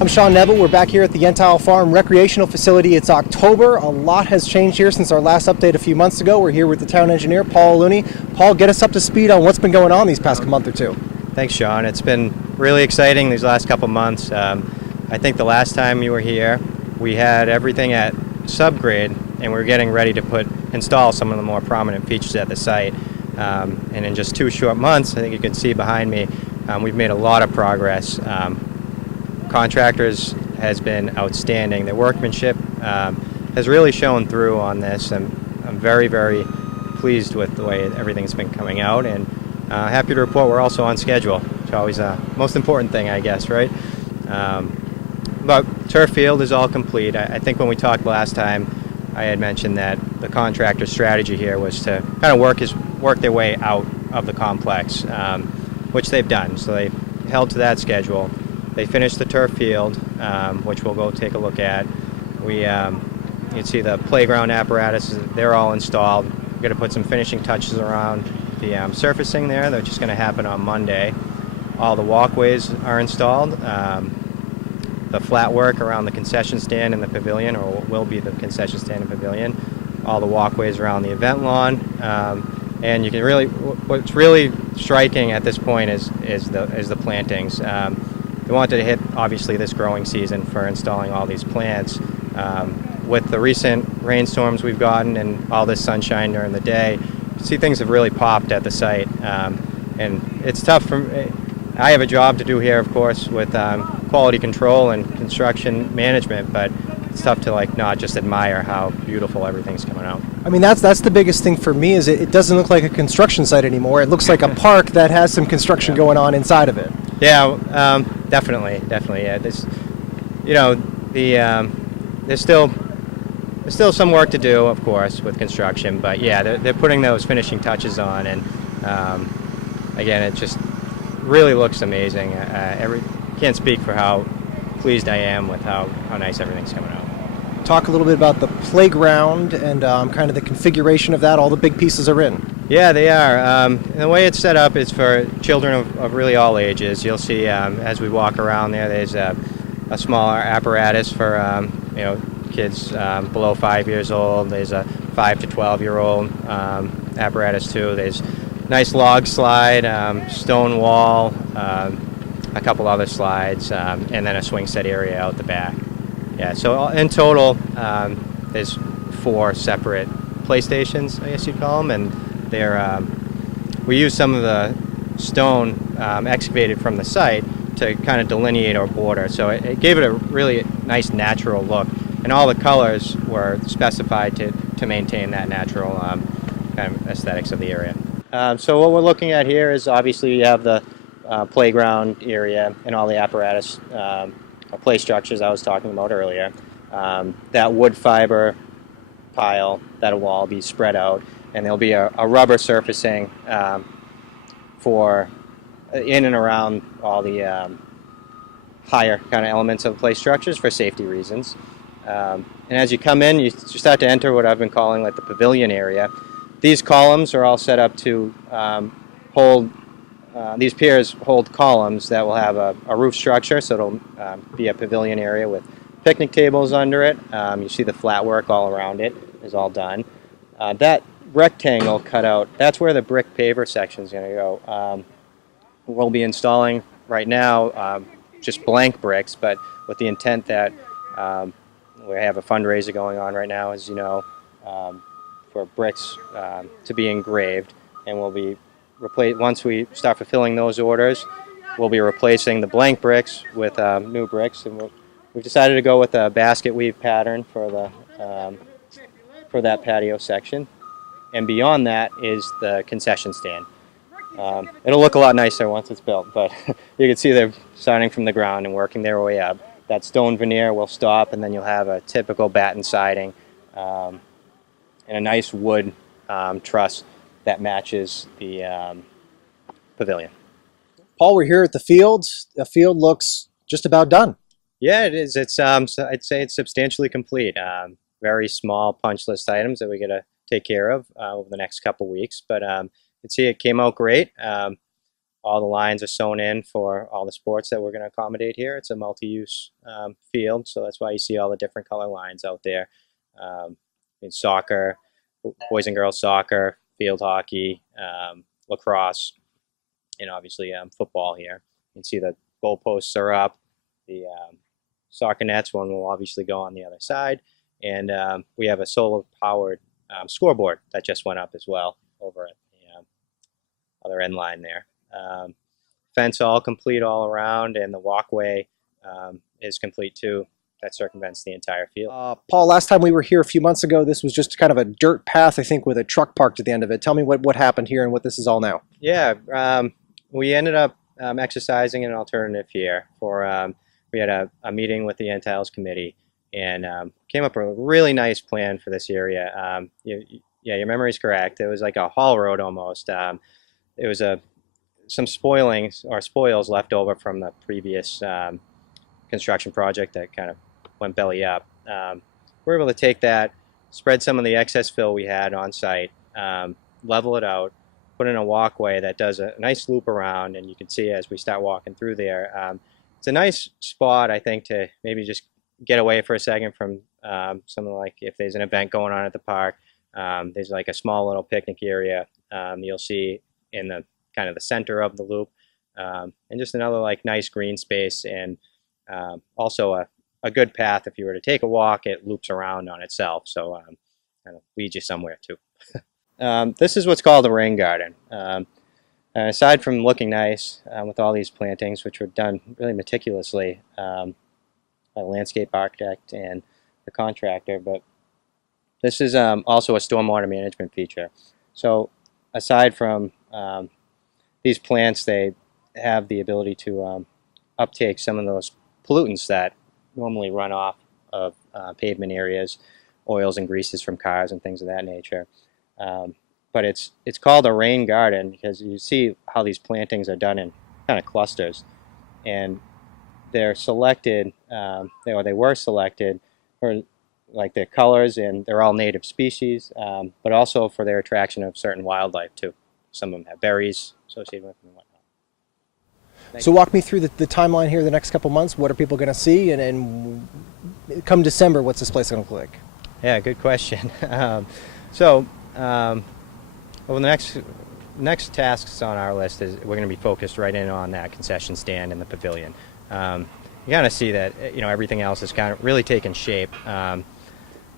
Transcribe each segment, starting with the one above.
I'm Sean Neville. We're back here at the Yentile Farm Recreational Facility. It's October. A lot has changed here since our last update a few months ago. We're here with the town engineer, Paul Looney. Paul, get us up to speed on what's been going on these past month or two. Thanks, Sean. It's been really exciting these last couple months. I think the last time you were here, we had everything at subgrade, and we were getting ready to install some of the more prominent features at the site. And in just 2 short months, I think you can see behind me, we've made a lot of progress. Contractors has been outstanding. Their workmanship has really shown through on this. I'm very, very pleased with the way everything's been coming out, and happy to report we're also on schedule. It's always the most important thing, I guess, right? But turf field is all complete. I think when we talked last time, I had mentioned that the contractor's strategy here was to kind of work their way out of the complex, which they've done. So they held to that schedule. They finished the turf field, which we'll go take a look at. You'd see the playground apparatus, they're all installed. We're going to put some finishing touches around the surfacing there. That's just going to happen on Monday. All the walkways are installed. The flat work around the concession stand in the pavilion, or what will be the concession stand and pavilion. All the walkways around the event lawn. And you can really, what's really striking at this point is the plantings. We wanted to hit, obviously, this growing season for installing all these plants. With the recent rainstorms we've gotten and all this sunshine during the day, you see things have really popped at the site. And it's tough I have a job to do here, of course, with quality control and construction management, but it's tough to not just admire how beautiful everything's coming out. I mean, that's the biggest thing for me, is it doesn't look like a construction site anymore. It looks like a park that has some construction going on inside of it. Yeah, definitely. Yeah, there's still some work to do, of course, with construction, but yeah, they're putting those finishing touches on, and again, it just really looks amazing. Can't speak for how pleased I am with how nice everything's coming out. Talk a little bit about the playground and kind of the configuration of that. All the big pieces are in. Yeah, they are. And the way it's set up is for children of really all ages. You'll see as we walk around there's a smaller apparatus for kids below 5 years old. There's a 5 to 12-year-old apparatus too. There's nice log slide, stone wall, a couple other slides, and then a swing set area out the back. Yeah, so in total, there's 4 separate play stations, I guess you'd call them, and we use some of the stone excavated from the site to kind of delineate our border. So it gave it a really nice natural look, and all the colors were specified to maintain that natural kind of aesthetics of the area. So what we're looking at here is, obviously, you have the playground area and all the apparatus, play structures I was talking about earlier. That wood fiber pile that will all be spread out, and there'll be a rubber surfacing for in and around all the higher kind of elements of play structures for safety reasons. And as you come in, you start to enter what I've been calling the pavilion area. These columns are all set up to hold, these piers hold columns that will have a roof structure, so it'll be a pavilion area with picnic tables under it. You see the flat work all around it is all done. That rectangle cut out, that's where the brick paver section is going to go. We'll be installing right now just blank bricks, but with the intent that we have a fundraiser going on right now, as you know, for bricks to be engraved, and we'll be once we start fulfilling those orders, we'll be replacing the blank bricks with new bricks, and we've decided to go with a basket weave pattern for that patio section. And beyond that is the concession stand. It'll look a lot nicer once it's built, but you can see they're starting from the ground and working their way up. That stone veneer will stop, and then you'll have a typical batten siding and a nice wood truss that matches the pavilion. Paul, we're here at the field. The field looks just about done. Yeah, it is. It's I'd say it's substantially complete. Very small punch list items that we got to take care of over the next couple weeks, but you can see it came out great. all the lines are sewn in for all the sports that we're going to accommodate here. It's a multi-use field, so that's why you see all the different color lines out there. In soccer, boys and girls soccer, field hockey, lacrosse, and obviously football here. You can see the goalposts are up. The soccer nets one will obviously go on the other side, and we have a solar-powered scoreboard that just went up as well over at the other end line there. Fence all complete all around, and the walkway is complete too. That circumvents the entire field. Paul, last time we were here a few months ago, this was just kind of a dirt path, I think, with a truck parked at the end of it. Tell me what happened here and what this is all now. Yeah, we ended up exercising an alternative here. We had a meeting with the Yentiles committee and came up with a really nice plan for this area. Yeah, your memory is correct. It was like a haul road almost. It was some spoils left over from the previous construction project that kind of went belly up. We're able to take that, spread some of the excess fill we had on site, level it out, put in a walkway that does a nice loop around, and you can see as we start walking through there. It's a nice spot, I think, to maybe just get away for a second from something like if there's an event going on at the park. There's like a small little picnic area you'll see in the kind of the center of the loop, and just another like nice green space, and also a good path. If you were to take a walk, it loops around on itself, so kind of leads you somewhere too. This is what's called a rain garden. Aside from looking nice with all these plantings, which were done really meticulously by the landscape architect and the contractor, but this is also a stormwater management feature. So aside from these plants, they have the ability to uptake some of those pollutants that normally run off of pavement areas, oils and greases from cars and things of that nature. But it's called a rain garden because you see how these plantings are done in kind of clusters, and they're selected, they were selected for like their colors, and they're all native species, but also for their attraction of certain wildlife too. Some of them have berries associated with them and whatnot. So walk me through the timeline here the next couple months. What are people going to see? And come December, what's this place going to look like? Yeah, good question. Well, the next tasks on our list is we're going to be focused right in on that concession stand and the pavilion. You kind of see that everything else is kind of really taking shape. Of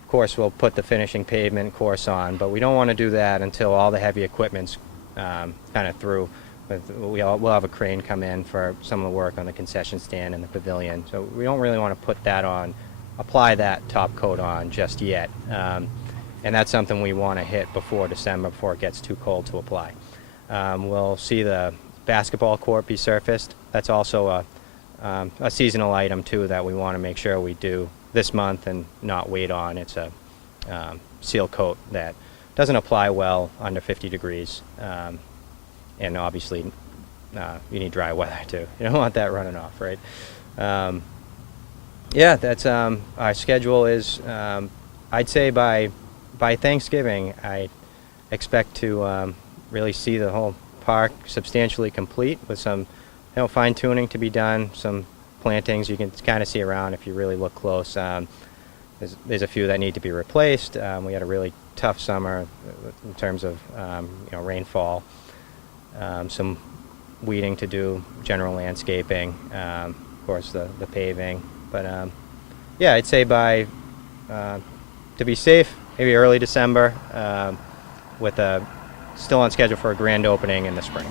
course, we'll put the finishing pavement course on, but we don't want to do that until all the heavy equipment's kind of through. We'll have a crane come in for some of the work on the concession stand and the pavilion. So we don't really want to put that on, apply that top coat on just yet. And that's something we want to hit before December, before it gets too cold to apply. We'll see the basketball court be surfaced. That's also a seasonal item too that we want to make sure we do this month and not wait on. It's a seal coat that doesn't apply well under 50 degrees. And obviously you need dry weather too. You don't want that running off, right? Yeah, that's our schedule is, I'd say by Thanksgiving, I expect to really see the whole park substantially complete with some fine tuning to be done, some plantings you can kind of see around if you really look close. There's a few that need to be replaced. We had a really tough summer in terms of rainfall. Some weeding to do, general landscaping, of course the paving. But yeah, I'd say to be safe, maybe early December, with still on schedule for a grand opening in the spring.